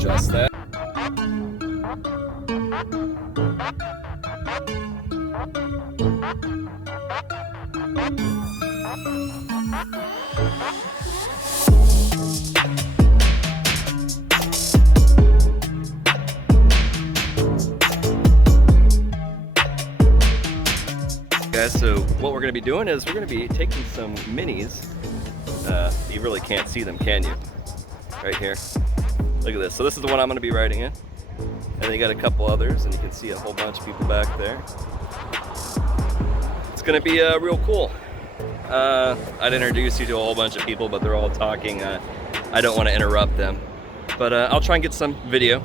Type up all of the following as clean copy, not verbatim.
adjust that. Guys, so what we're going to be doing is we're going to be taking some minis. You really can't see them, can you? Right here. Look at this. So this is the one I'm going to be riding in. And then you got a couple others, and you can see a whole bunch of people back there. It's going to be real cool. I'd introduce you to a whole bunch of people, but they're all talking. I don't want to interrupt them. But I'll try and get some video,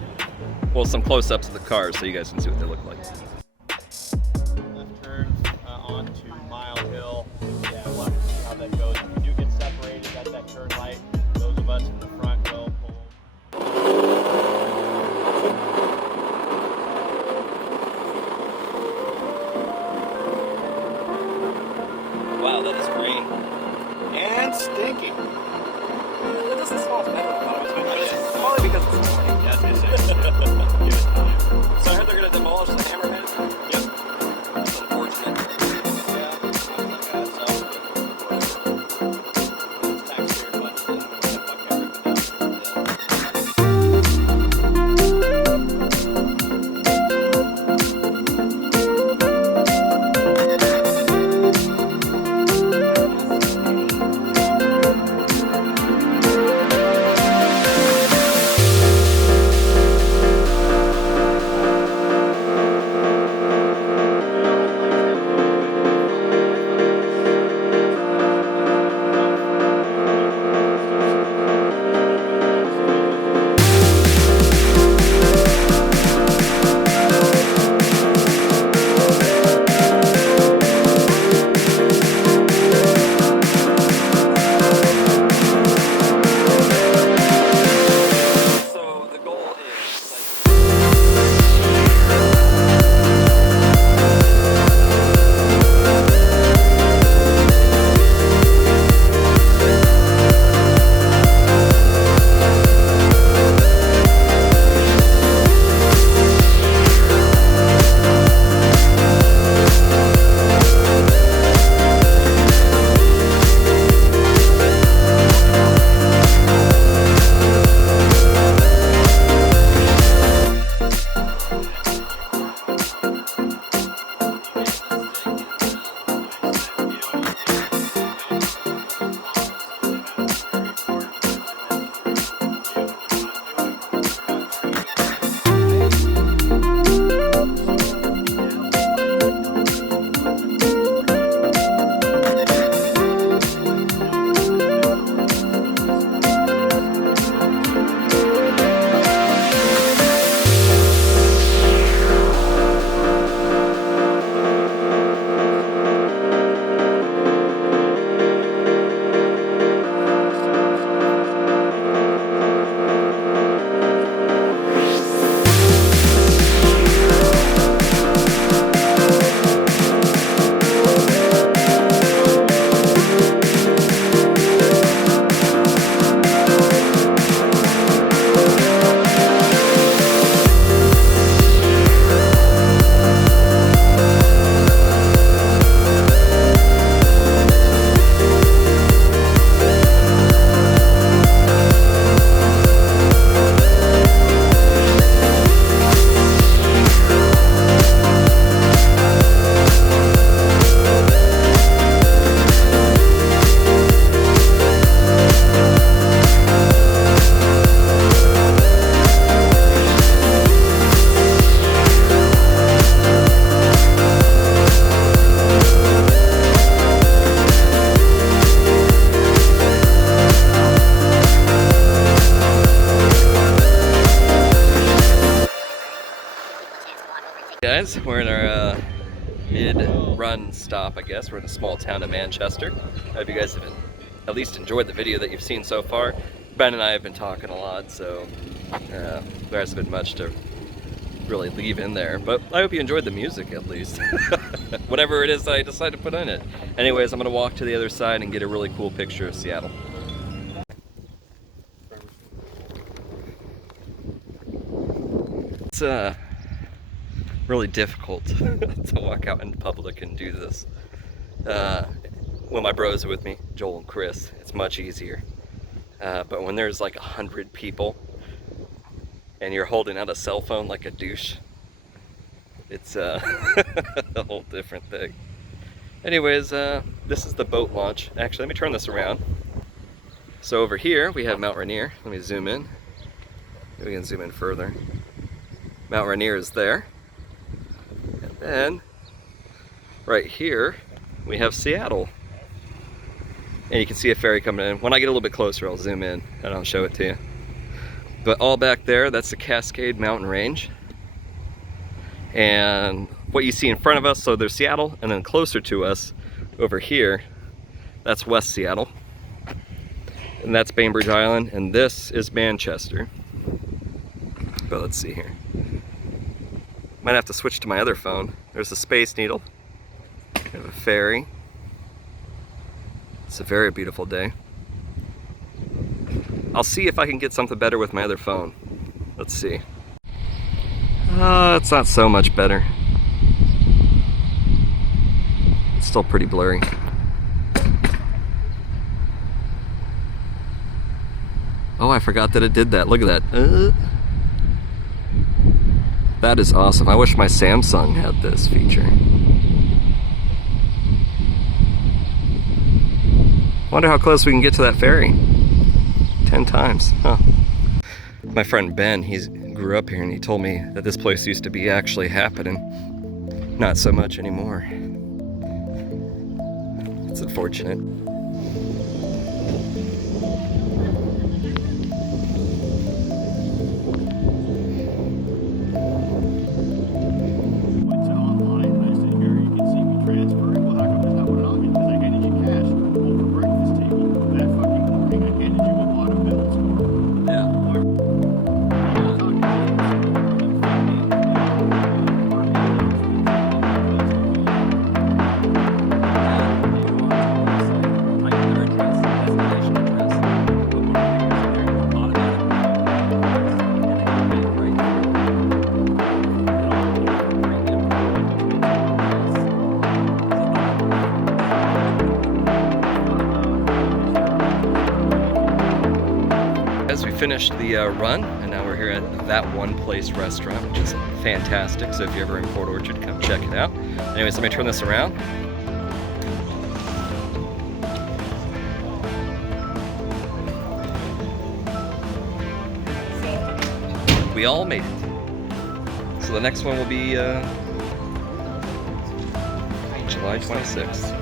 well, some close-ups of the cars so you guys can see what they look like. Left turn onto Mile Hill. Yeah, we'll have to see how that goes. If we do get separated, that's that turn light. Those of us in the front will pull. Wow, that is green. And stinky. It doesn't smell as bad as I thought it was going to. Probably because it's morning. Yes, give it time. So I heard they're going to demolish the hammerhead? Yep. That's unfortunate. Guys, we're in our mid-run stop, I guess. We're in a small town of Manchester. I hope you guys have at least enjoyed the video that you've seen so far. Ben and I have been talking a lot, so there hasn't been much to really leave in there. But I hope you enjoyed the music at least. Whatever it is I decide to put in it. Anyways, I'm going to walk to the other side and get a really cool picture of Seattle. It's really difficult to walk out in public and do this. When my bros are with me, Joel and Chris, it's much easier. But when there's like 100 people and you're holding out a cell phone like a douche, it's a whole different thing. Anyways, this is the boat launch. Actually, let me turn this around. So over here we have Mount Rainier. Let me zoom in. We can zoom in further. Mount Rainier is there. And then right here we have Seattle. And you can see a ferry coming in. When I get a little bit closer, I'll zoom in and I'll show it to you. But all back there, that's the Cascade Mountain Range. And what you see in front of us, so there's Seattle, and then closer to us over here, that's West Seattle. And that's Bainbridge Island, and this is Manchester. But let's see here. Might have to switch to my other phone. There's the Space Needle. We have a ferry. It's a very beautiful day. I'll see if I can get something better with my other phone. Let's see. It's not so much better. It's still pretty blurry. Oh, I forgot that it did that. Look at that. That is awesome. I wish my Samsung had this feature. Wonder how close we can get to that ferry. 10 times, huh? My friend Ben, he grew up here and he told me that this place used to be actually happening. Not so much anymore. It's unfortunate. We finished the run, and now we're here at That One Place restaurant, which is fantastic. So if you're ever in Port Orchard, come check it out. Anyways, let me turn this around. We all made it. So the next one will be July 26th.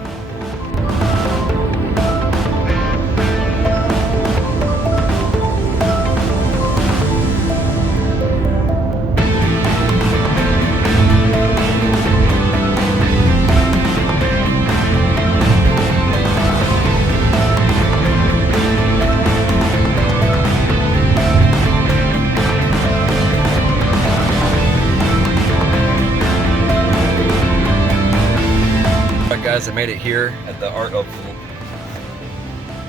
Guys, I made it here at the Art of...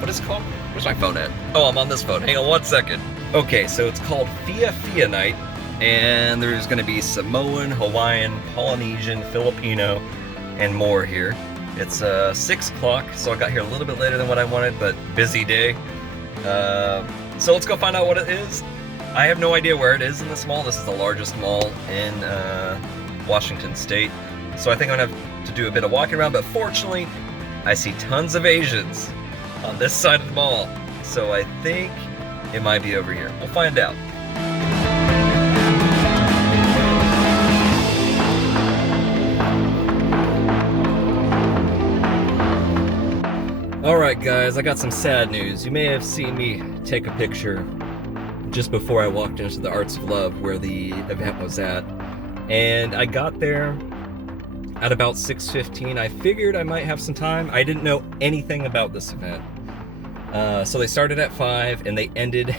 What is it called? Where's my phone at? Oh, I'm on this phone. Hang on one second. Okay, so it's called Fia Fia Night, and there's going to be Samoan, Hawaiian, Polynesian, Filipino, and more here. It's 6 o'clock, so I got here a little bit later than what I wanted, but busy day. So let's go find out what it is. I have no idea where it is in this mall. This is the largest mall in Washington State. So I think I'm gonna have to do a bit of walking around, but fortunately, I see tons of Asians on this side of the mall. So I think it might be over here. We'll find out. Alright guys, I got some sad news. You may have seen me take a picture just before I walked into the Arts of Love where the event was at. And I got there at about 6:15. I figured I might have some time. I didn't know anything about this event. So they started at 5 and they ended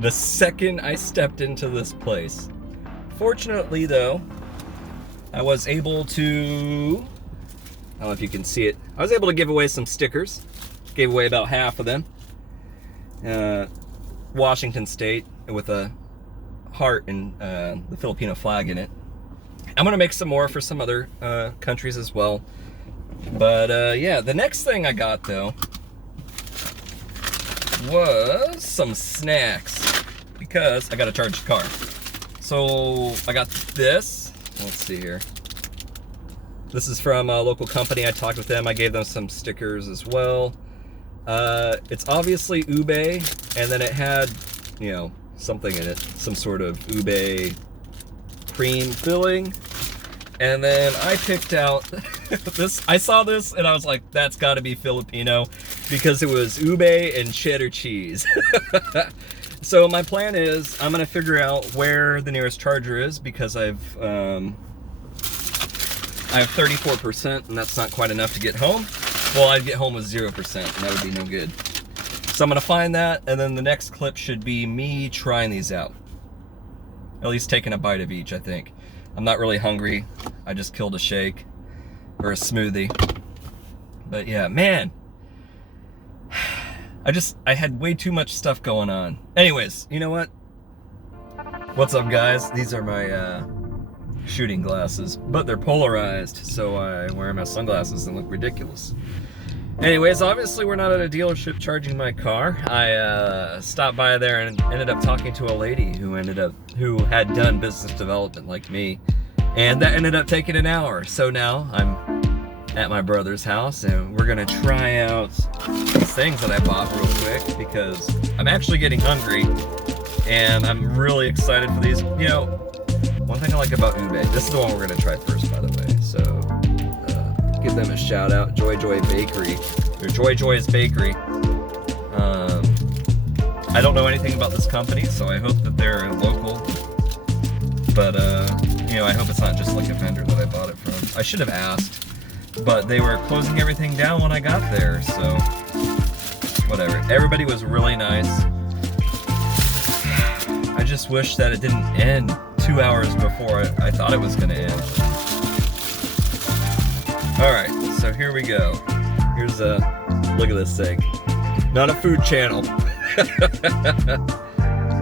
the second I stepped into this place. Fortunately though, I was able to, I don't know if you can see it, I was able to give away some stickers. Gave away about half of them. Washington State with a heart and the Filipino flag in it. I'm gonna make some more for some other countries as well. But yeah, the next thing I got though was some snacks because I gotta charge the car. So I got this. Let's see here. This is from a local company. I talked with them. I gave them some stickers as well. It's obviously ube, and then it had, you know, something in it, some sort of ube cream filling. And then I picked out this. I saw this and I was like, that's got to be Filipino because it was ube and cheddar cheese. So my plan is I'm gonna figure out where the nearest charger is because I have 34% and that's not quite enough to get home. Well, I'd get home with 0% and that would be no good. So I'm gonna find that, and then the next clip should be me trying these out. At least taking a bite of each, I think. I'm not really hungry. I just killed a shake or a smoothie. But yeah, man. I had way too much stuff going on. Anyways, you know what? What's up, guys? These are my shooting glasses, but they're polarized, so I wear my sunglasses and look ridiculous. Anyways, obviously we're not at a dealership charging my car. I stopped by there and ended up talking to a lady who had done business development like me, and that ended up taking an hour. So now I'm at my brother's house and we're gonna try out these things that I bought real quick because I'm actually getting hungry and I'm really excited for these. You know, one thing I like about ube, this is the one we're gonna try first, by the way. So give them a shout out, Joy Bakery, or Joy Joy's Bakery. I don't know anything about this company, so I hope that they're local. But you know, I hope it's not just like a vendor that I bought it from. I should have asked, but they were closing everything down when I got there, so whatever. Everybody was really nice. I just wish that it didn't end 2 hours before I thought it was gonna end. Alright, so here we go. Here's a look at this thing. Not a food channel.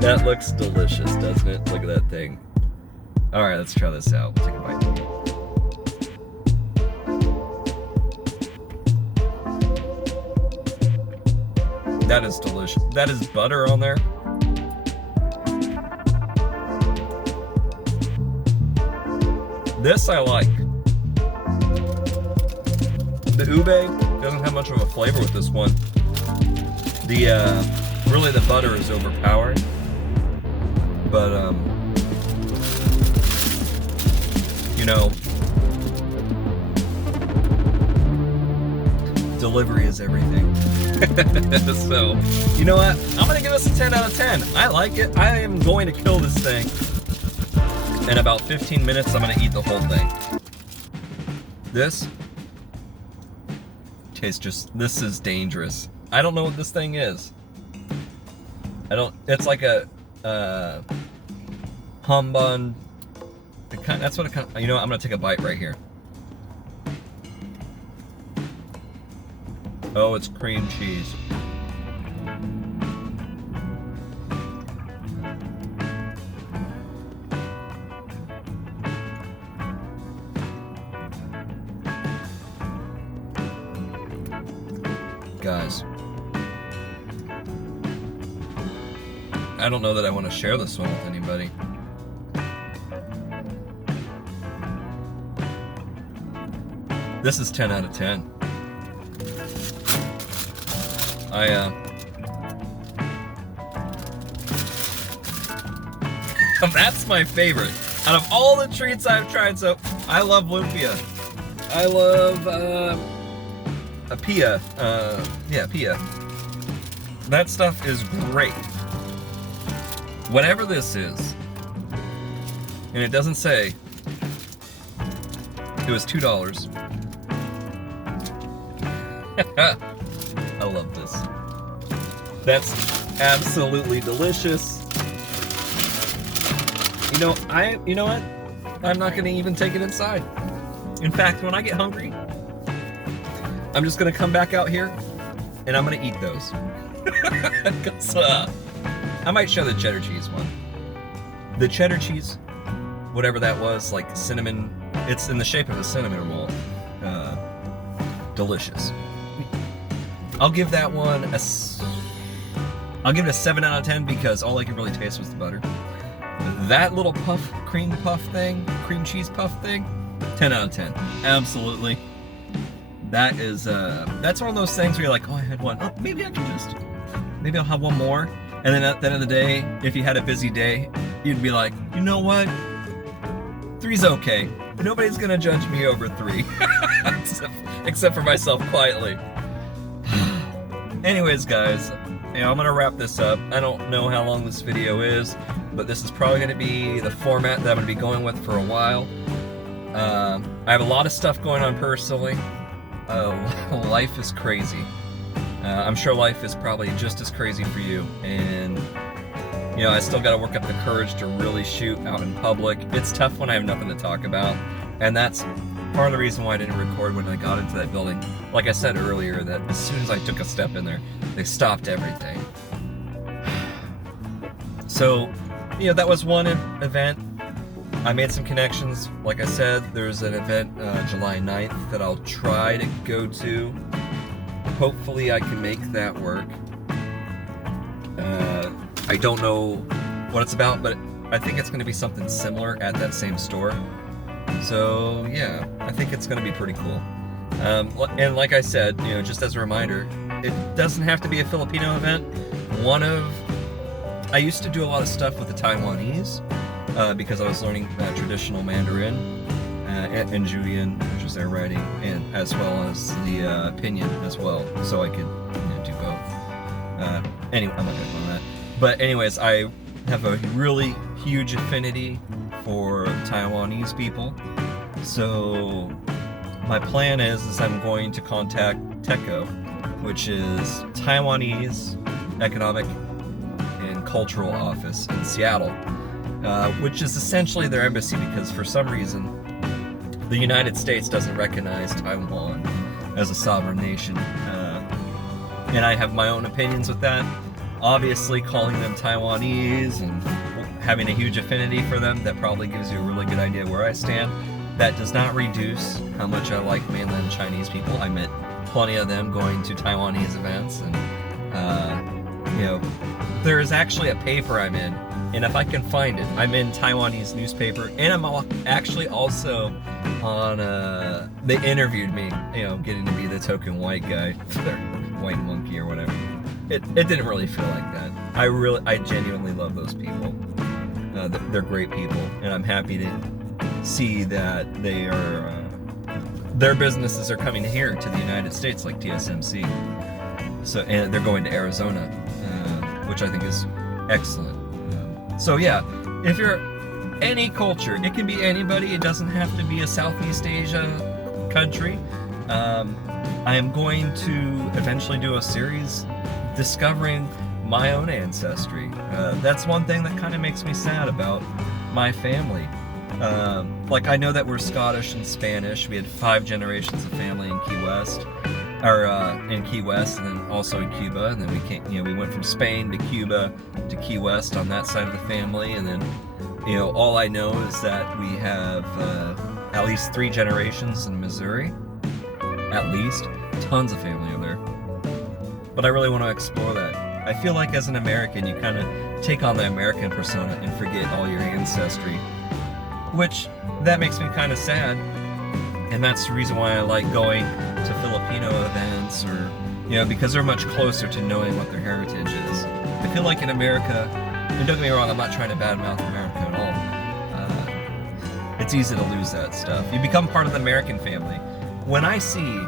That looks delicious, doesn't it? Look at that thing. Alright, let's try this out. We'll take a bite. That is delicious. That is butter on there. This I like. The ube doesn't have much of a flavor with this one. Really the butter is overpowering. But you know, delivery is everything. So, you know what? I'm gonna give this a 10 out of 10. I like it. I am going to kill this thing. In about 15 minutes, I'm gonna eat the whole thing. This tastes this is dangerous. I don't know what this thing is. It's like a humbun. That's what it kind of, you know what, I'm gonna take a bite right here. Oh, it's cream cheese. Guys, I don't know that I want to share this one with anybody. This is 10 out of 10. That's my favorite. Out of all the treats I've tried, so I love lumpia. I love a pia. Yeah, pia. That stuff is great. Whatever this is, and it doesn't say, it was $2. I love this. That's absolutely delicious. You know what? I'm not gonna even take it inside. In fact, when I get hungry, I'm just gonna come back out here and I'm gonna eat those. 'Cause, I might show the cheddar cheese one. The cheddar cheese, whatever that was, like cinnamon, it's in the shape of a cinnamon roll. Delicious. I'll give that one I'll give it a 7 out of 10 because all I could really taste was the butter. That little cream cheese puff thing, 10 out of 10. Absolutely. That is, that's one of those things where you're like, oh, I had one. Oh, maybe I'll have one more. And then at the end of the day, if you had a busy day, you'd be like, you know what? 3's okay. Nobody's gonna judge me over 3. except for myself quietly. Anyways, guys, I'm gonna wrap this up. I don't know how long this video is, but this is probably gonna be the format that I'm gonna be going with for a while. I have a lot of stuff going on personally. Life is crazy. I'm sure life is probably just as crazy for you, and you know, I still got to work up the courage to really shoot out in public. It's tough when I have nothing to talk about, and that's part of the reason why I didn't record when I got into that building. Like I said earlier, that as soon as I took a step in there, they stopped everything. So, you know, that was one event. I made some connections. Like I said, there's an event July 9th that I'll try to go to. Hopefully I can make that work. I don't know what it's about, but I think it's going to be something similar at that same store. So yeah, I think it's going to be pretty cool. And like I said, you know, just as a reminder, it doesn't have to be a Filipino event. I used to do a lot of stuff with the Taiwanese because I was learning traditional Mandarin and Julian, which is their writing, and as well as the pinyin as well, so I could do both. Anyway, I'm not going to go on that. But anyways, I have a really huge affinity for Taiwanese people. So my plan is I'm going to contact TECO, which is Taiwanese Economic and Cultural Office in Seattle, which is essentially their embassy because for some reason the United States doesn't recognize Taiwan as a sovereign nation. And I have my own opinions with that. Obviously, calling them Taiwanese and having a huge affinity for them, that probably gives you a really good idea where I stand. That does not reduce how much I like mainland Chinese people. I met plenty of them going to Taiwanese events, and you know, there is actually a paper I'm in, and if I can find it, I'm in Taiwanese newspaper, and I'm actually also on. They interviewed me, you know, getting to be the token white guy, white monkey or whatever. It didn't really feel like that. I genuinely love those people. They're great people, and I'm happy to see that they are their businesses are coming here to the United States, like TSMC. So, and they're going to Arizona, which I think is excellent. So yeah, if you're any culture, it can be anybody. It doesn't have to be a Southeast Asia country. I am going to eventually do a series discovering my own ancestry. That's one thing that kind of makes me sad about my family. Like, I know that we're Scottish and Spanish. We had 5 generations of family in Key West, and then also in Cuba. And then we came, you know, we went from Spain to Cuba to Key West on that side of the family. And then, you know, all I know is that we have at least 3 generations in Missouri. At least. Tons of family over there. But I really want to explore that. I feel like as an American, you kind of take on the American persona and forget all your ancestry. Which, that makes me kind of sad. And that's the reason why I like going to Filipino events, or, you know, because they're much closer to knowing what their heritage is. I feel like in America, and don't get me wrong, I'm not trying to badmouth America at all. It's easy to lose that stuff. You become part of the American family. When I see,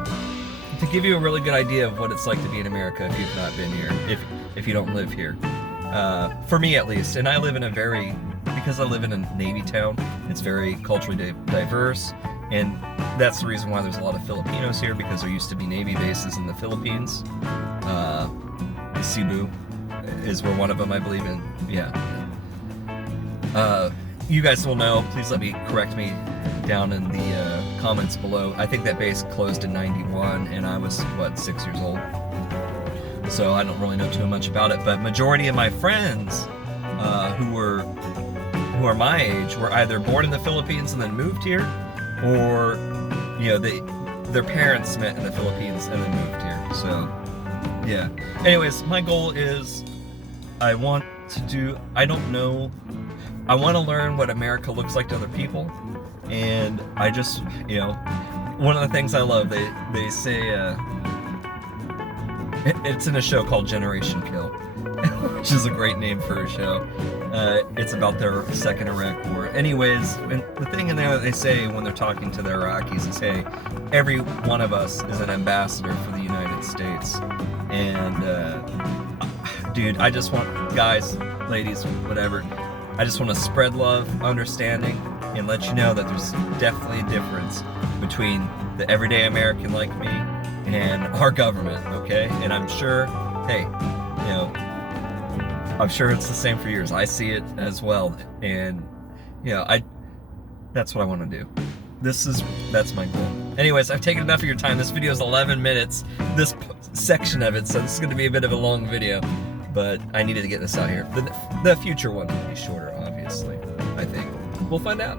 to give you a really good idea of what it's like to be in America if you've not been here, if you don't live here. For me at least, and I live in because I live in a Navy town, it's very culturally diverse, and that's the reason why there's a lot of Filipinos here, because there used to be Navy bases in the Philippines. Cebu is where one of them, I believe in. Yeah. You guys will know, please let me correct me down in the comments below. I think that base closed in 91, and I was, 6 years old? So I don't really know too much about it, but majority of my friends who who are my age were either born in the Philippines and then moved here, or their parents met in the Philippines and then moved here. So yeah. Anyways, my goal is I want to learn what America looks like to other people, and I just, one of the things I love, they say, it's in a show called Generation Kill, which is a great name for a show. It's about their second Iraq war. Anyways, the thing in there that they say when they're talking to the Iraqis is, hey, every one of us is an ambassador for the United States. And, dude, I just want, guys, ladies, whatever, I just want to spread love, understanding, and let you know that there's definitely a difference between the everyday American like me and our government, okay? And I'm sure, hey, I'm sure it's the same for yours. I see it as well, and that's what I want to do. That's my goal. Anyways, I've taken enough of your time. This video is 11 minutes, this section of it, so this is going to be a bit of a long video, but I needed to get this out here. The future one will be shorter, obviously, I think. We'll find out.